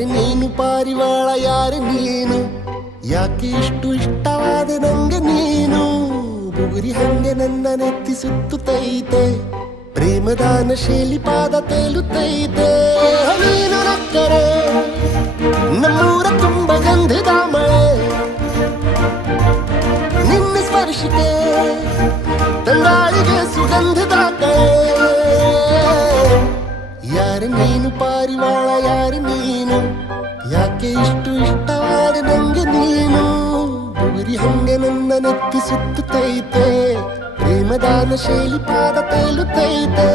ಯಾರು ನೀನು ಪಾರಿವಾಳ, ಯಾರು ನೀನು, ಯಾಕೆ ಇಷ್ಟು ಇಷ್ಟವಾದ ನಂಗೆ ನೀನು. ಬುಗುರಿ ಹಂಗೆ ನನ್ನ ನೆತ್ತಿ ಸುತ್ತುತ್ತೈತೆ, ಪ್ರೇಮದಾನ ಶೈಲಿ ಪಾದ ತೇಲುತ್ತೈತೆ. ನೀನು ನಕ್ಕರೆ ನಮ್ಮೂರ ತುಂಬ ಗಂಧದ ಮಳೆ, ನಿನ್ನ ಸ್ಪರ್ಶಿಕೆ ತಂಗಾಳಿಗೆ ಸುಗಂಧದ ಕಳೆ. ಯಾರು ನೀನು ಪಾರಿವಾಳ, ಯಾರು ನೀನು, ಯಾಕೆ ಇಷ್ಟು ಇಷ್ಟವಾದ ನಂಗೆ ನೀನು. ಬುಗುರಿ ಹಂಗೆ ನನ್ನ ನೆತ್ತಿ ಸುತ್ತುತ್ತೈತೆ, ಪ್ರೇಮದಾನ ಶೈಲಿ ಪಾದ ತೇಲುತ್ತೈತೆ.